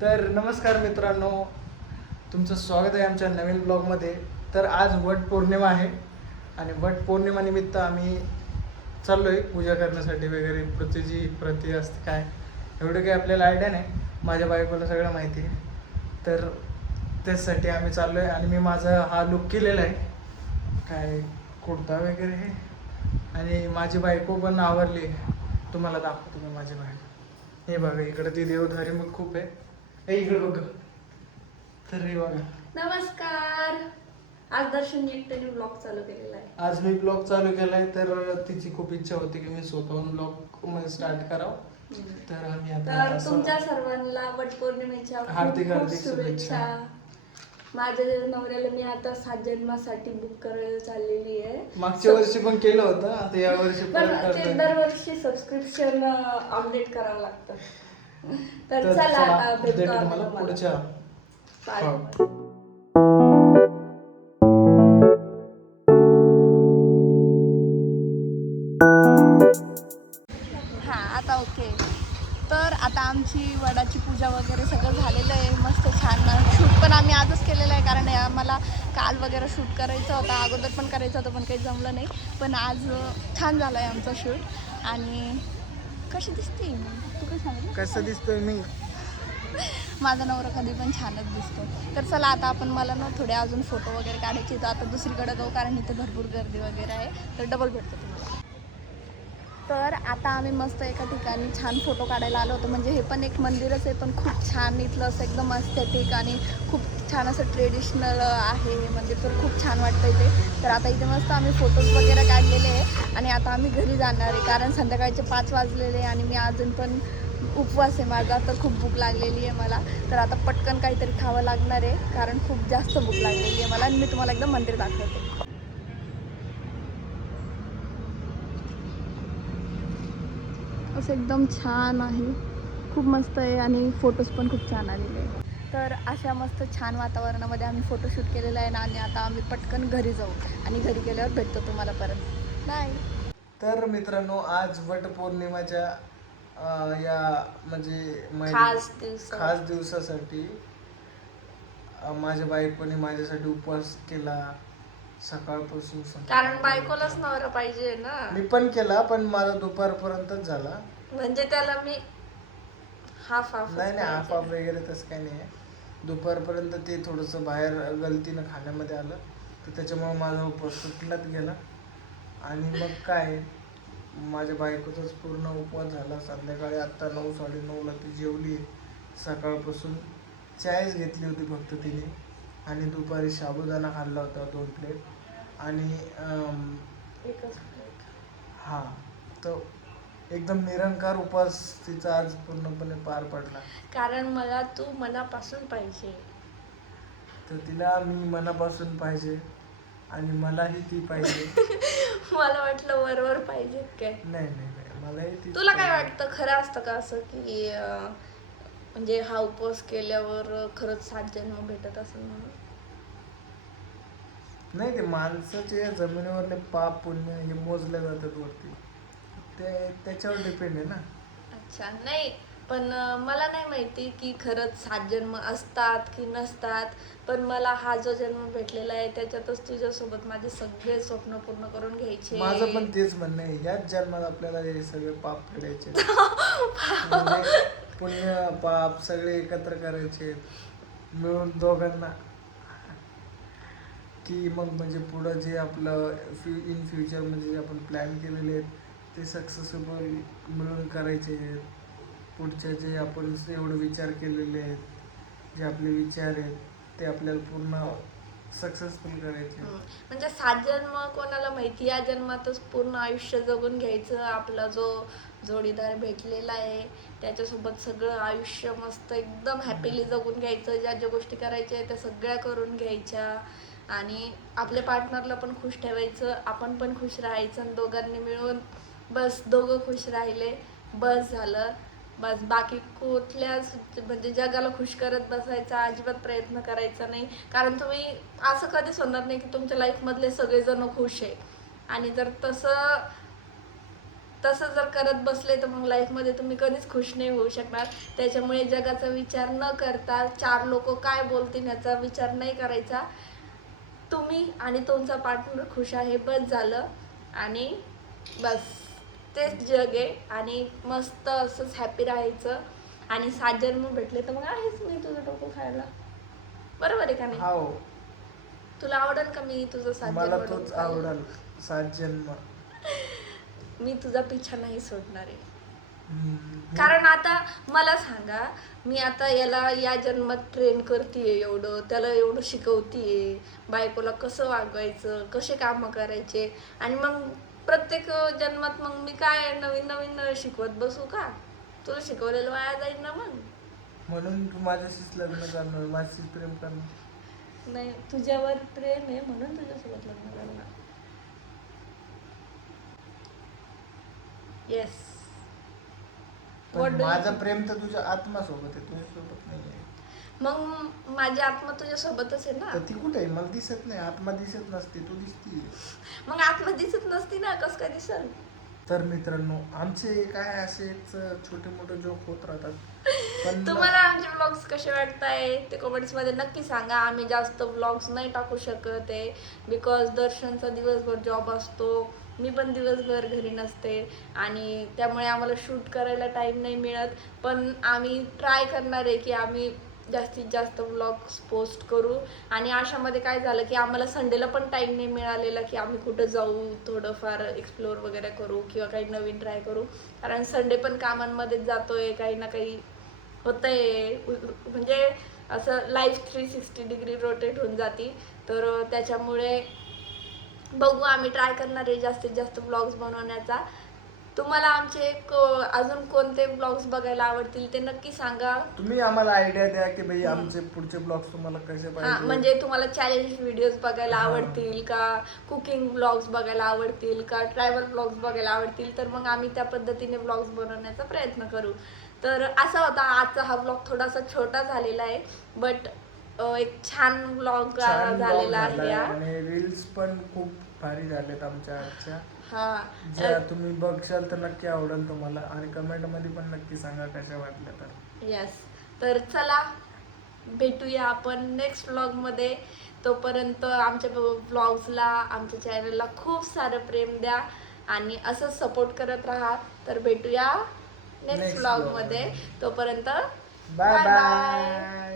तर नमस्कार मित्रांनो, तुमचं स्वागत आहे आमच्या नवीन ब्लॉगमध्ये. तर आज वट पौर्णिमा आहे आणि वट पौर्णिमानिमित्त आम्ही चाललो आहे पूजा करण्यासाठी वगैरे. पुढची जी प्रती असते काय एवढं काही आपल्याला आयडिया नाही, माझ्या बायकोला सगळं माहिती आहे. तर त्याचसाठी आम्ही चाललो आहे आणि मी माझा हा लुक केलेला आहे, काय कुर्ता वगैरे हे. आणि माझी बायको पण आवरली, तुम्हाला दाखवतो मी माझी बायको. हे बघा इकडे ती देवधारी मग खूप आहे. इकडे बघ. तर हे बघा, नमस्कार. आज दर्शन एकट्याने ब्लॉग चालू केलेला आहे. आज मी ब्लॉग चालू केलाय. तर तिची खूप इच्छा होती की मी स्वतःहून ब्लॉग स्टार्ट करावं. तर आम्ही तर आता तुमच्या सर्वांना वटपौर्णिमेच्या हार्दिक खूप हार्दिक शुभेच्छा. माझ्या नवऱ्याला मी आता 7 जन्मासाठी बुक करायला चाललेली आहे. मागच्या वर्षी पण केलं होतं, आता या वर्षी पण परत ते करतोय. दरवर्षी सबस्क्रिप्शन अपडेट करावं लागतं. तर तर चला आता update भेटतो आम्ही तुम्हाला तुम्हाला. पुढच्या Bye. हां आता ओके. तर आता आमची वडाची पूजा वगैरे सगळं झालेलं आहे. मस्त छान शूट पण आम्ही आजच केलेलं आहे, कारण आम्हाला काल वगैरे शूट करायचं होतं, अगोदर पण करायचं होतं पण काही जमलं नाही. पण आज छान झालं आहे आमचं शूट. आणि कशी दिसते तू काय सांगितलं? कसं दिसतोय मी? माझा नवरा कधी पण छानच दिसतो. तर चला आता आपण मला ना थोडे अजून फोटो वगैरे काढायचे, तर आता दुसरीकडे जाऊ, कारण इथे भरपूर गर्दी वगैरे आहे. तर डबल भेटतो तुम्हाला. तर आता आम्ही मस्त एका ठिकाणी छान फोटो काढायला आलो होतो. म्हणजे हे पण एक मंदिरच आहे, पण खूप छान इथलं असं एकदम एस्थेटिक आणि खूप छान असं ट्रेडिशनल आहे हे मंदिर. तर खूप छान वाटतं इथे. तर आता इथे मस्त आम्ही फोटोज वगैरे काढलेले आहे आणि आता आम्ही घरी जाणार आहे, कारण संध्याकाळचे 5 वाजलेले आणि मी अजून पण उपवास आहे माझा. तर खूप भूक लागलेली आहे मला. तर आता पटकन काहीतरी खावं लागणार आहे, कारण खूप जास्त भूक लागलेली आहे मला. आणि मी तुम्हाला एकदम मंदिर दाखवते. असं एकदम छान आहे, खूप मस्त आहे आणि फोटोज पण खूप छान आलेले आहे. तर अशा मस्त छान वातावरणामध्ये आम्ही फोटोशूट केलेलं आहे ना. आणि आता आम्ही पटकन घरी जाऊ आणि घरी गेल्यावर भेटतो तुम्हाला परत. बाय. तर मित्रांनो, आज वट पौर्णिमाच्या या म्हणजे खास दिवसासाठी माझ्या बायकोने माझ्यासाठी उपवास केला सकाळपासून. कारण बायकोलाच नवरा पाहिजे ना. मी पण केला, पण मला दुपारपर्यंतच झाला. म्हणजे त्याला मी हाफ नाही नाही, हाफ हाफ वगैरे तसं काही नाही आहे. दुपारपर्यंत ते थोडंसं बाहेर गलतीनं खाण्यामध्ये आलं, तर त्याच्यामुळे माझा उपवास सुटलाच गेला. आणि मग काय, माझ्या बायकोचाच पूर्ण उपवास झाला. संध्याकाळी आत्ता 9 9:30ला ती जेवली. सकाळपासून चायच घेतली होती फक्त तिने. आणि दुपारी साबुदाणा खाल्ला होता 2 प्लेट. आणि एकच प्लेट. हां, तो एकदम निरंकार उपवास तिचा आज पूर्णपणे पार पडला. कारण मला तू मनापासून पाहिजे. तर तिला मी मनापासून पाहिजे आणि मलाही ती पाहिजे. मला वाटलं वरवर पाहिजे काय. नाही नाही नाही, मलाही ती. तुला काय वाटतं, खरं असतं का असं की म्हणजे हा उपवास केल्यावर खरंच 7 जन्म भेटत असेल म्हणून? नाही, ते माणसाचे जमिनीवरले पाप पुण्य हे मोजले जातात वरती, ते त्याच्यावर डिपेंड आहे ना. अच्छा, नाही पण मला नाही माहिती की खरंच 7 जन्म असतात की नसतात. पण मला हा जो जन्म भेटलेला आहे त्याच्यातच तुझ्यासोबत माझे सगळे स्वप्न पूर्ण करून घ्यायचे. माझं पण तेच म्हणणं आहे, ह्याच जन्मात आपल्याला हे सगळे पाप फेडायचे, म्हणजे पुण्य पाप सगळे एकत्र करायचे मिळून दोघांना. की मग म्हणजे पुढं जे आपलं इन फ्युचर म्हणजे जे आपण प्लॅन केलेले आहेत ते सक्सेसफुल मिळून करायचे आहेत. पुढचे जे आपण एवढं विचार केलेले आहेत, जे आपले विचार आहेत ते आपल्याला पूर्ण सक्सेसफुल करायचे. म्हणजे 7 जन्म कोणाला माहिती, या जन्मातच पूर्ण आयुष्य जगून घ्यायचं. आपला जो जोडीदार भेटलेला आहे त्याच्यासोबत सगळं आयुष्य मस्त एकदम हॅपीली जगून घ्यायचं. ज्या ज्या गोष्टी करायच्या त्या सगळ्या करून घ्यायच्या आणि आपल्या पार्टनरला पण खुश ठेवायचं, आपण पण खुश राहायचं. आणि दोघांनी मिळून बस, दोघं खुश राहिले बस झालं. बस बाकी कुठल्याच म्हणजे जगाला खुश करत बसायचा अजिबात प्रयत्न करायचा नाही. कारण तुम्ही असं कधीच होणार नाही की तुमच्या लाईफमधले सगळेजण खुश आहे. आणि जर तसं तसं जर करत बसले तर मग लाईफमध्ये तुम्ही कधीच खुश नाही होऊ शकणार. त्याच्यामुळे जगाचा विचार न करता 4 लोक काय बोलतील याचा विचार नाही करायचा. तुम्ही आणि तुमचा पार्टनर खुश आहे बस झालं. आणि बस तेच जग आहे. आणि मस्त असंच हॅपी राहायचं. आणि 7 जन्म भेटले तर मग आहेच मी तुझं डोकं खायला. बरोबर आहे का नाही? हो, तुला आवडेल का मी तुझं 7 मला जन्म तोच डोकं खायला? आवडल. 7 जन्म. मी तुझा पिछा नाही सोडणार आहे. हम्म. कारण आता मला सांगा, मी आता याला या जन्मात ट्रेन करतीये, एवढं त्याला एवढं शिकवतीये, बायकोला कसं वागवायचं, कसे कामं करायचे. आणि मग प्रत्येक जन्मात मग मी काय नवीन नवीन शिकवत बसू का? तुला शिकवलेलं वाया जाईल ना मग. म्हणून तू माझ्याशीच लग्न करणार, माझ्याशीच प्रेम करणार. नाही, तुझ्यावर प्रेम आहे म्हणून तुझ्यासोबत लग्न करणार. येस. पण माझं प्रेम तर तुझ्या आत्मासोबत आहे, तुझ्यासोबत नाही आहे. मग माझी आत्मा तुझ्यासोबतच आहे ना. तर ती कुठे आहे? मला दिसत नाही. आत्मा दिसत नसते, तू दिसती. मग आत्मा दिसत नसती ना, कसं काय दिसल? तर मित्रांनो, आमचे काय असेच छोटे मोठे जोक होत राहतात. पण तुम्हाला आमचे व्लॉग्स कसे वाटताय ते कमेंट्स मध्ये नक्की सांगा. आम्ही जास्त व्लॉग्स नाही टाकू शकत आहे बिकॉज दर्शनचा दिवसभर जॉब असतो, मी पण दिवसभर घरी नसते आणि त्यामुळे आम्हाला शूट करायला टाइम नाही मिळत. पण आम्ही ट्राय करणार आहे की आम्ही जास्तीत जास्त व्लॉग्स पोस्ट करू. आणि अशामध्ये काय झालं की आम्हाला संडेला पण टाइम नाही मिळालेला की आम्ही कुठं जाऊ, थोडंफार एक्सप्लोअर वगैरे करू किंवा काही नवीन ट्राय करू. कारण संडे पण कामांमध्येच जातोय, काही ना काही होतंय. म्हणजे असं लाईफ 360 डिग्री रोटेट होऊन जाती. तर त्याच्यामुळे बघू, आम्ही ट्राय करणार आहे जास्तीत जास्त व्लॉग्स बनवण्याचा. तुम्हाला आमचे अजून कोणते व्लॉग्स बघायला आवडतील ते नक्की सांगा. तुम्ही आम्हाला आयडिया द्या की भाई आमचे पुढचे ब्लॉग्स तुम्हाला कसे हा, पाहिजे. म्हणजे तुम्हाला चॅलेंज व्हिडिओज बघायला हा. आवडतील का, कुकिंग व्लॉग्स बघायला आवडतील का, ट्रॅव्हल व्लॉग्स बघायला आवडतील, तर मग आम्ही त्या पद्धतीने व्लॉग्स बनवण्याचा प्रयत्न करू. तर असा होता आजचा हा व्लॉग. थोडासा छोटा झालेला आहे बट एक छान व्लॉग छान ब्लॉग झालेला आहे झालाय हा. आणि रील्स पण खूप भारी झालेत आमच्या आजच्या. हा ज्या तुम्ही बघशाल तर नक्की आवडेल तुम्हाला. आणि कमेंट मध्ये पण नक्की सांगा कशा वाटल्या तर. यस. तर चला भेटूया आपण नेक्स्ट व्लॉगमध्ये. तोपर्यंत आमच्या व्लॉग्सला, आमच्या चॅनलला खूप सारं प्रेम द्या आणि असंच सपोर्ट करत राहा. तर भेटूया नेक्स्ट Next व्लॉगमध्ये. vlog. तोपर्यंत बाय बाय बाय. बाय.